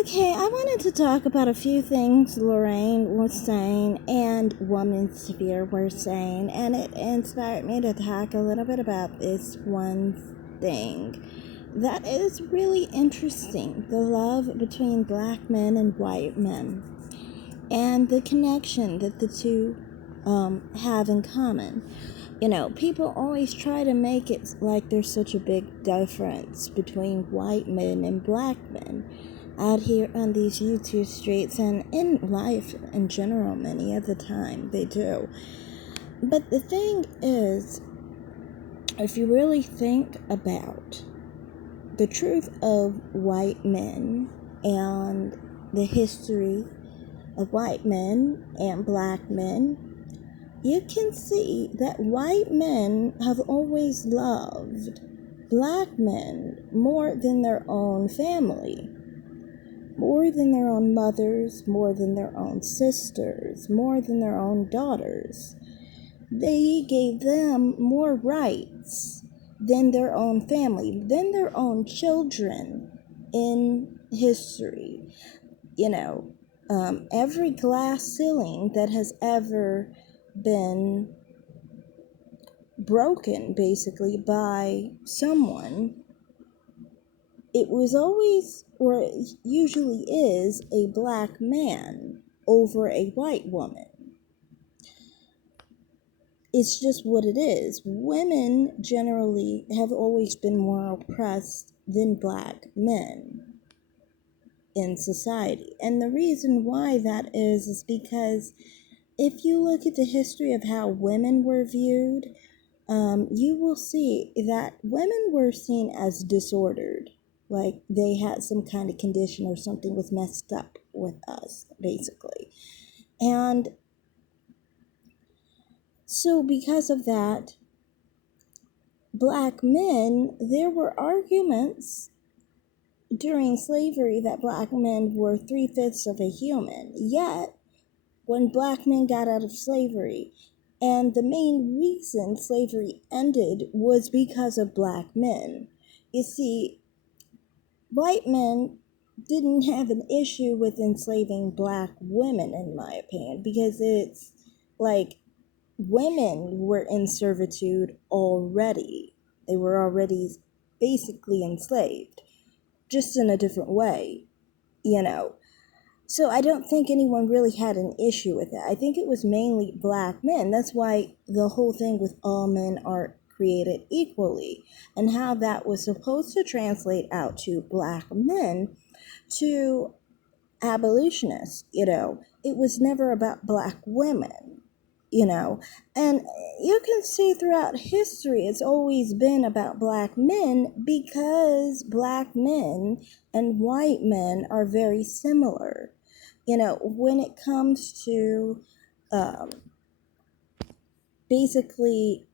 Okay, I wanted to talk about a few things Laraine was saying and Womansphere were saying, and it inspired me to talk a little bit about this one thing that is really interesting: the love between black men and white men, and the connection that the two have in common. You know, people always try to make it like there's such a big difference between white men and black men out here on these YouTube streets and in life in general. Many of the time they do. But the thing is, if you really think about the truth of white men and the history of white men and black men, you can see that white men have always loved black men more than their own family, more than their own mothers, more than their own sisters, more than their own daughters. They gave them more rights than their own family, than their own children in history. You know, every glass ceiling that has ever been broken, basically, by someone, it was always, or it usually is, a black man over a white woman. It's just what it is. Women generally have always been more oppressed than black men in society. And the reason why that is because if you look at the history of how women were viewed, you will see that women were seen as disordered, like they had some kind of condition or something was messed up with us, basically. And so because of that, black men, there were arguments during slavery that black men were 3/5 of a human. Yet, when black men got out of slavery, and the main reason slavery ended was because of black men. You see, white men didn't have an issue with enslaving black women, in my opinion, because it's like women were in servitude already. They were already basically enslaved, just in a different way, you know. So I don't think anyone really had an issue with that. I think it was mainly black men. That's why the whole thing with all men are created equally, and how that was supposed to translate out to black men, to abolitionists, you know. It was never about black women, you know. And you can see throughout history it's always been about black men, because black men and white men are very similar. You know, when it comes to basically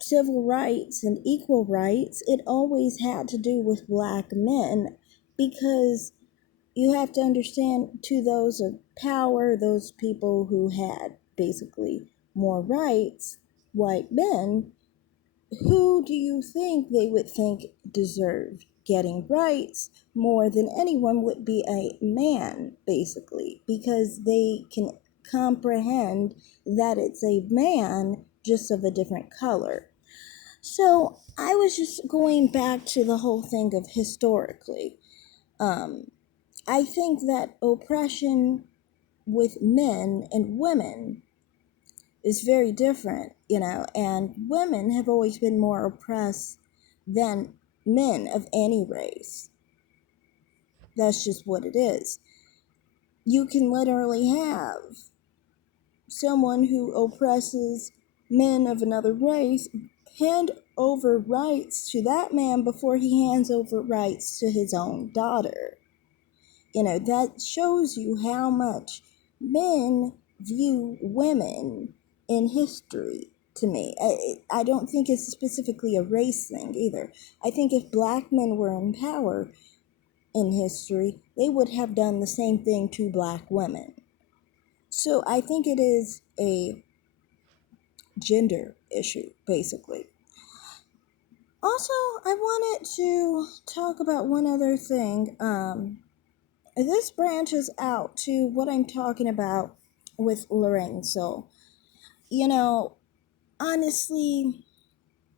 civil rights and equal rights, it always had to do with black men, because you have to understand, to those of power, those people who had basically more rights, white men, who do you think they would think deserved getting rights more than anyone would be a man, basically, because they can comprehend that it's a man just of a different color. So I was just going back to the whole thing of historically. I think that oppression with men and women is very different, you know, and women have always been more oppressed than men of any race. That's just what it is. You can literally have someone who oppresses men of another race hand over rights to that man before he hands over rights to his own daughter. You know, that shows you how much men view women in history. To me, I don't think it's specifically a race thing either. I think if black men were in power in history, they would have done the same thing to black women. So I think it is a gender issue, basically. Also, I wanted to talk about one other thing. this branches out to what I'm talking about with Laraine. So, honestly,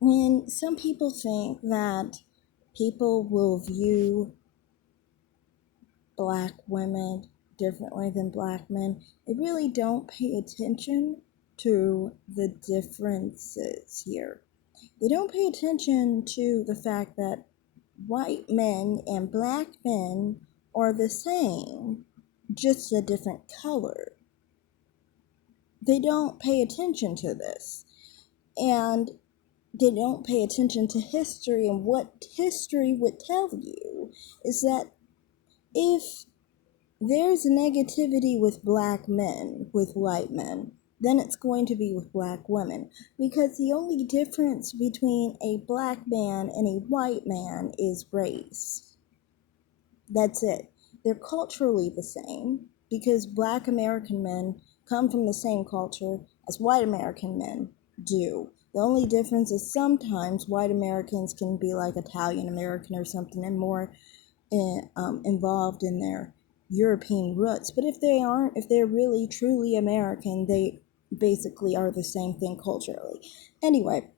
when some people think that people will view black women differently than black men, they really don't pay attention to the differences here. They don't pay attention to the fact that white men and black men are the same, just a different color. They don't pay attention to this. And they don't pay attention to history. And what history would tell you is that if there's negativity with black men, with white men, then it's going to be with black women. Because the only difference between a black man and a white man is race. That's it. They're culturally the same because black American men come from the same culture as white American men do. The only difference is sometimes white Americans can be like Italian American or something and more involved in their European roots. But if they aren't, if they're really truly American, they basically are the same thing culturally. Anyway,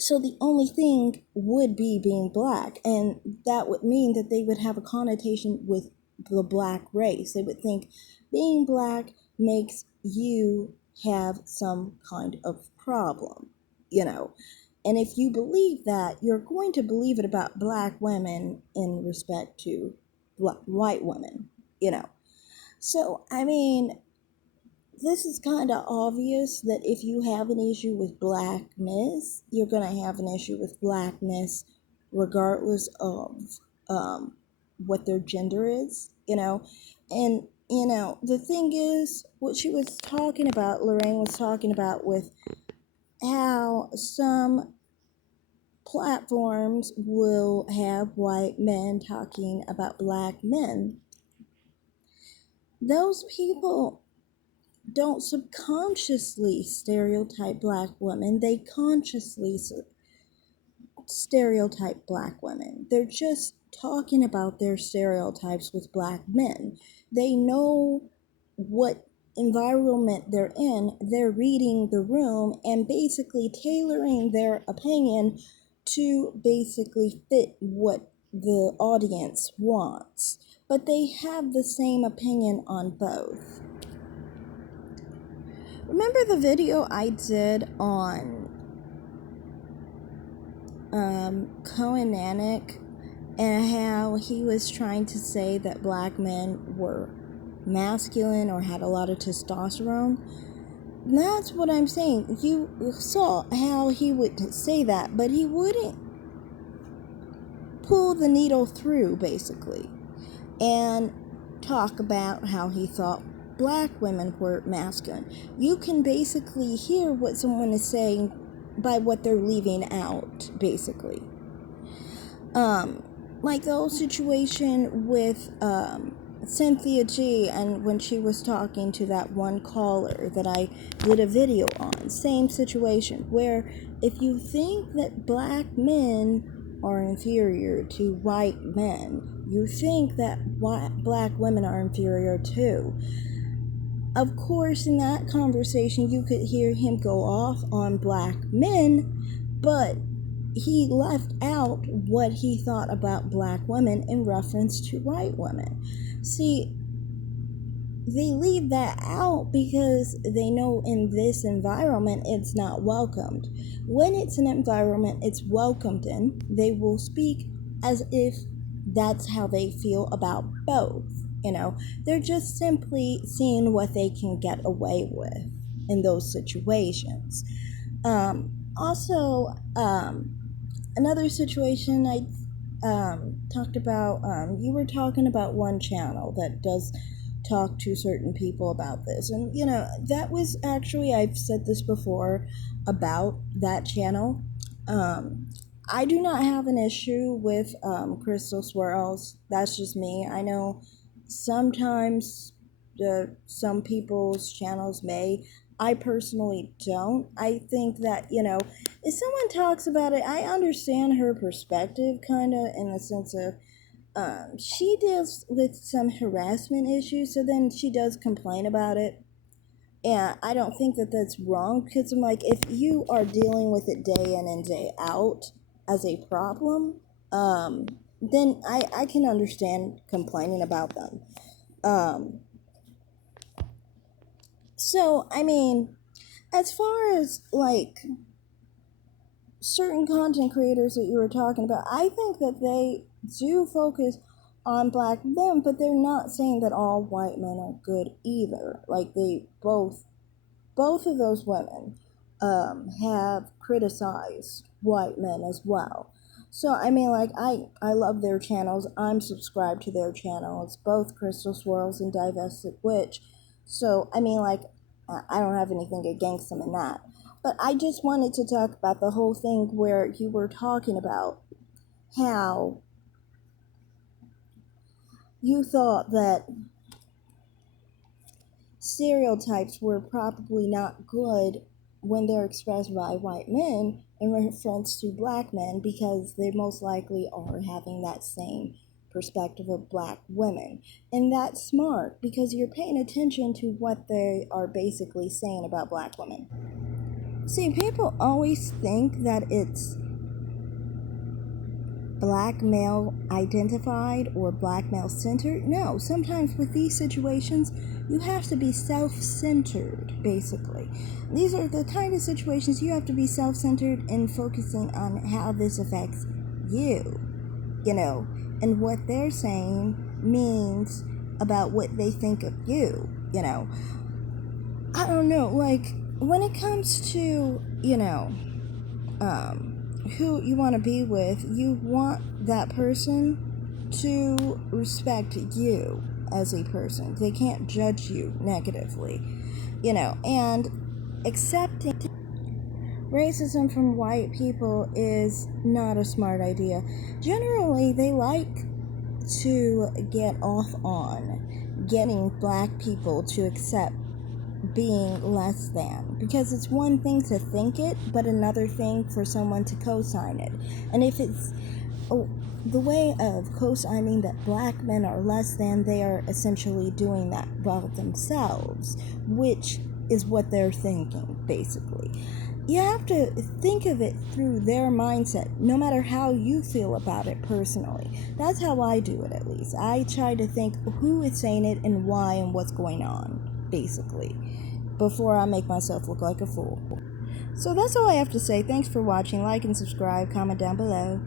so the only thing would be being black, and that would mean that they would have a connotation with the black race. They would think being black makes you have some kind of problem, And if you believe that, you're going to believe it about black women in respect to white women. So, I mean, this is kind of obvious that if you have an issue with blackness, you're going to have an issue with blackness regardless of what their gender is. And, the thing is, what she was talking about, Laraine was talking about with how some platforms will have white men talking about black men. Those people don't subconsciously stereotype black women, they consciously stereotype black women. They're just talking about their stereotypes with black men. They know what environment they're in, they're reading the room and basically tailoring their opinion to basically fit what the audience wants. But they have the same opinion on both. Remember the video I did on Cohen and how he was trying to say that black men were masculine or had a lot of testosterone? That's what I'm saying. You saw how he would say that, but he wouldn't pull the needle through, basically, and talk about how he thought black women were masculine. You can basically hear what someone is saying by what they're leaving out, basically. Like the whole situation with Cynthia G, and when she was talking to that one caller that I did a video on, same situation, where if you think that black men are inferior to white men, you think that black women are inferior too. Of course, in that conversation, you could hear him go off on black men, but he left out what he thought about black women in reference to white women. See, they leave that out because they know in this environment it's not welcomed. When it's an environment it's welcomed in, they will speak as if that's how they feel about both. They're just simply seeing what they can get away with in those situations. Also, another situation I talked about, you were talking about one channel that does talk to certain people about this, and that was actually, I've said this before about that channel. I do not have an issue with crystal swirls. That's just me. I know sometimes some people's channels may. I personally don't. I think that, if someone talks about it, I understand her perspective, kind of, in the sense of she deals with some harassment issues, so then she does complain about it. And I don't think that that's wrong, because I'm like, if you are dealing with it day in and day out as a problem, then I can understand complaining about them. So, I mean, as far as like certain content creators that you were talking about, I think that they do focus on black men, but they're not saying that all white men are good either. Like, they both of those women have criticized white men as well. So I mean, like, I love their channels. I'm subscribed to their channels, both Crystal Swirls and Divested Witch. So I mean, like, I don't have anything against them in that. But I just wanted to talk about the whole thing where you were talking about how you thought that stereotypes were probably not good when they're expressed by white men in reference to black men, because they most likely are having that same perspective of black women. And that's smart, because you're paying attention to what they are basically saying about black women. See, people always think that it's black male identified or black male centered. No, sometimes with these situations, you have to be self-centered, basically. These are the kind of situations you have to be self-centered and focusing on how this affects you, and what they're saying means about what they think of you, I don't know, like, when it comes to, who you want to be with, you want that person to respect you as a person. They can't judge you negatively, and accepting racism from white people is not a smart idea. Generally, they like to get off on getting black people to accept being less than, because it's one thing to think it, but another thing for someone to co-sign it. And if it's the way of co-signing that black men are less than, they are essentially doing that about themselves, which is what they're thinking, basically. You have to think of it through their mindset, no matter how you feel about it personally. That's how I do it, at least. I try to think who is saying it and why and what's going on, basically, before I make myself look like a fool. So that's all I have to say. Thanks for watching. Like and subscribe. Comment down below.